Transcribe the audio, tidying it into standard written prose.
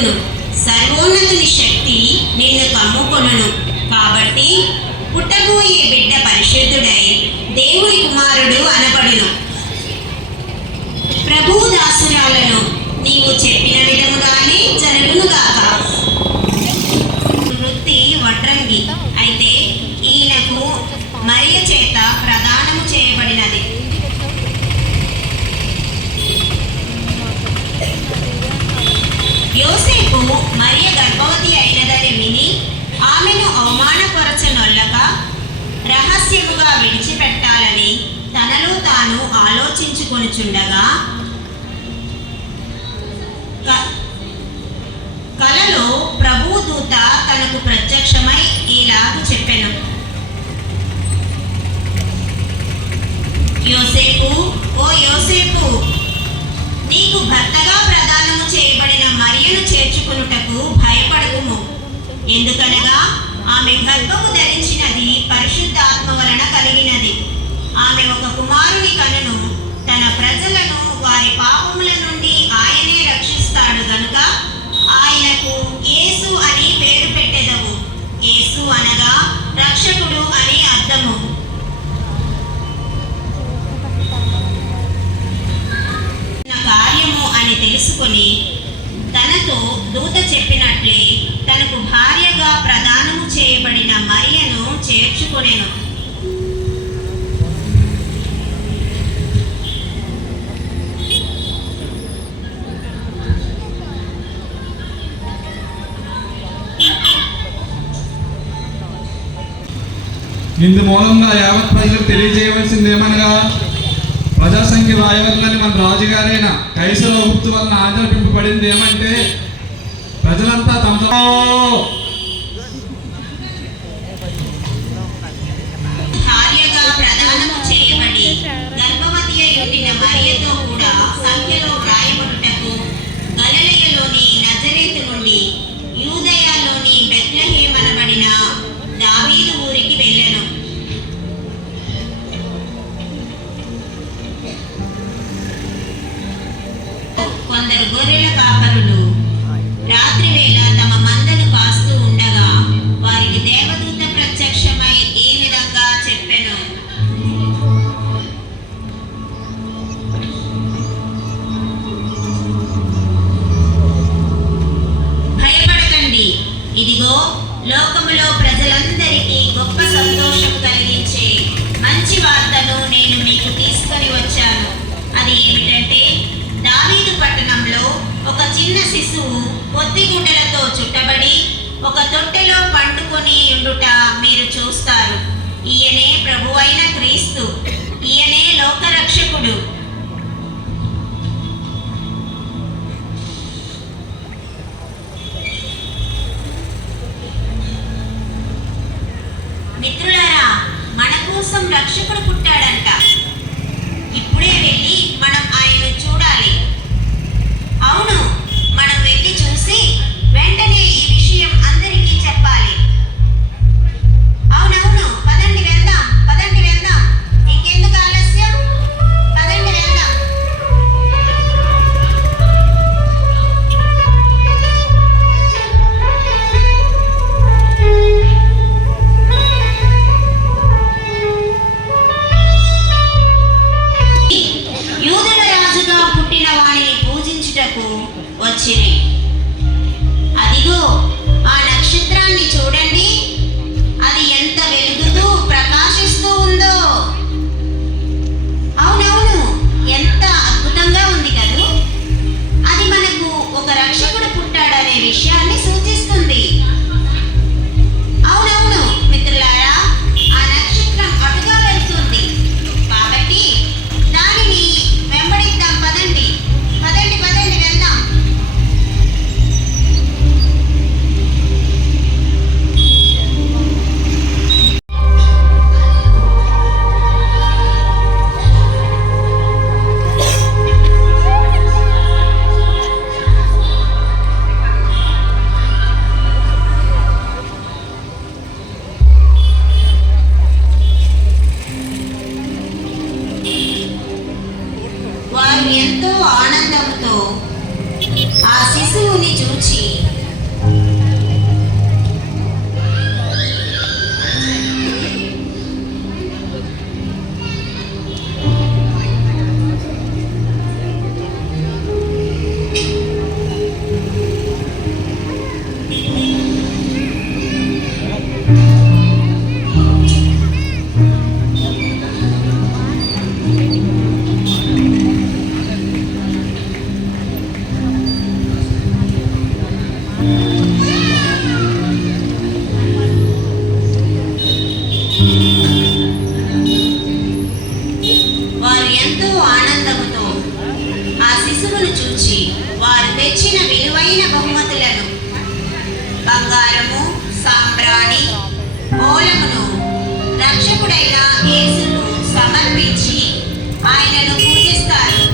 కలుగును, సర్వోన్నతుని శక్తి నిన్ను కమ్ముకొనును. కాబట్టి పుట్టబోయే బిడ్డ పరిశుద్ధుడై దేవుని కుమారుడు అనబడును. ప్రభువు దాసురాలను నీవు చెప్పిన విధముగానే జరుగునుగాక. వృత్తి వడ్రంగి అయితే ఈయనకు మరియ చేత ప్రదానము చేయబడినది. యోసేపు మరియ గర్భవతి అయినదని విని ఆమెను అవమానపరచనొల్లక రహస్యముగా విడిచిపెట్టాలని తనలో తాను ఆలోచించుకొనుచుండగా కలలో ప్రభువు దూత తనకు ప్రత్యక్షమై ఇలాగు చెప్పెను, యోసేపు, ఓ యోసేపు, నీకు భర్తగా ప్రదానము చేయబడిన మరియను చేర్చుకొనుటకు భయపడకుము. ఎందుకనగా ఆమె గర్భము ధరించినది పరిశుద్ధాత్మ వలన కలిగినది. ఆమె ఒక కుమారుని కనును. తన ప్రజలను వారి పాపముల నుండి ఆయనే రక్షిస్తాడు గనుక ఆయనకు యేసు అని పేరు పెట్టెదవు. యేసు అనగా రక్షకుడు అని అర్థము. కార్యము అని తెలుసుకొని తనతో దూత చెప్పినట్లే తనకు భార్యగా ప్రదానము చేయబడిన మరియను చేర్చుకొనెను. ఇందు మూలంగా యావత్ ప్రజలకు తెలియజేయవలసిందేమనగా ప్రజాసంఖ్య రాయవలనని మన రాజుగారైన కైసర గుప్తు వలన ఆజ్ఞాపింపబడింది ఏమంటే, ప్రజలంతా తమతో భార్యగా ప్రదానము చేయబడి గర్భవతి అయి ఉండిన మరియతో కూడా సంఖ్యలో వ్రాయబడుటకు గలిలయలోని నజరేతు నుండి యూదయలోని బెత్లెహేము అనబడిన దావీదు ఊరికి వెళ్ళెను. కొందరు గొర్రెల కాపరులు రాత్రి వేళ తమ మందను కాస్తూ ఉండగా వారికి దేవదూత ప్రత్యక్షమై ఈ విధంగా చెప్పెను, భయపడకండి, ఇదిగో లోకములో ప్రజలందరికీ గొప్ప సంతోషం కలిగించే మంచి వార్తను నేను మీకు తీసుకొని వచ్చాను. అది ఏమిటంటే, దావీదు పట్టణంలో ఒక చిన్న శిశువు పొత్తిగుడ్డలతో చుట్టబడి ఒక తొట్టెలో పండుకొని ఉండుట మీరు చూస్తారు. ఈయనే ప్రభువైన క్రీస్తు, ఈయనే లోకరక్షకుడు. మిత్రులారా, మన కోసం రక్షకుడు పుట్టాడంట. ఇప్పుడే వెళ్ళి మనం ఆయన్ను చూడాలి. అవును, మనం వెళ్ళి చూసి వెంటనే ఈ విషయం అందరికీ చెప్పాలి. అవునవును, పదండి వెళ్దాం, పదండి వెళ్దాం. ఇంకెందుకు ఆలస్యం, పదండి వెళ్దాం. యూదుల రాజుగా పుట్టిన వాణిని పూజించుటకు వచ్చిరి. అదిగో ఆ నక్షత్రాన్ని చూడండి, అది ఎంత వెలుగుతూ ప్రకాశిస్తూ ఉందో. అవునవును, ఎంత అద్భుతంగా ఉంది కదూ. అది మనకు ఒక రక్షకుడు పుట్టాడనే విషయాన్ని సూచిస్తుంది. అవునవును మిత్రులారా, ఆ నక్షత్రం అటుగా వెళ్తుంది. కాబట్టి దానిని వెంబడిద్దాం. పదండి పదండి పదండి వెళ్దాం. చూచి వారు ఎంతో ఆనందముతో ఆ శిశువును చూచి వారు తెచ్చిన విలువైన బహుమతులను బంగారము, సాంబ్రాణి, మూలమును రక్షకుడైన యేసును సమర్పించి ఆయనను పూజిస్తారు.